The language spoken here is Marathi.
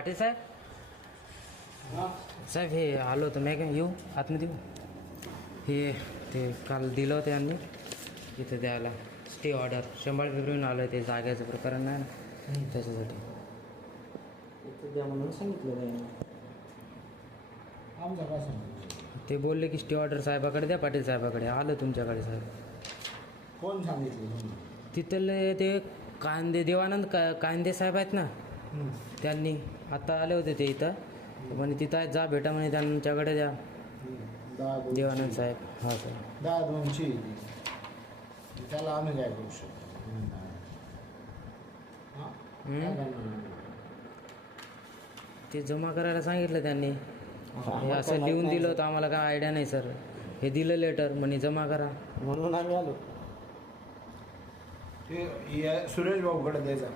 पाटील साहेब साहेब हे आलो होतं मी काय येऊ आतमध्ये येऊ हे ते काल दिलं होतं यांनी इथं द्यायला स्टे ऑर्डर 100 फेब्रुवारी आलं ते जाग्याचं प्रकरण नाही ना त्याच्यासाठी इथं द्या म्हणून सांगितलं नाही आमचा काय सांगितलं ते बोलले की स्टे ऑर्डर साहेबाकडे द्या पाटील साहेबाकडे आलं तुमच्याकडे साहेब कोण सांगितलं तिथले ते देवानंद कांदे साहेब आहेत ना त्यांनी आता आले होते ते इथं म्हणे तिथं आहेत जा भेटा म्हणे त्यांच्याकडे द्या देवानंद साहेब हां सर 10-2ची त्याला आम्ही काय करू शकतो ते जमा करायला सांगितलं त्यांनी हे असं लिहून दिलं होतं आम्हाला काय आयडिया नाही सर हे दिलं लेटर म्हणे जमा करा म्हणून आम्ही आलो ते सुरेश भाऊकडे द्यायचा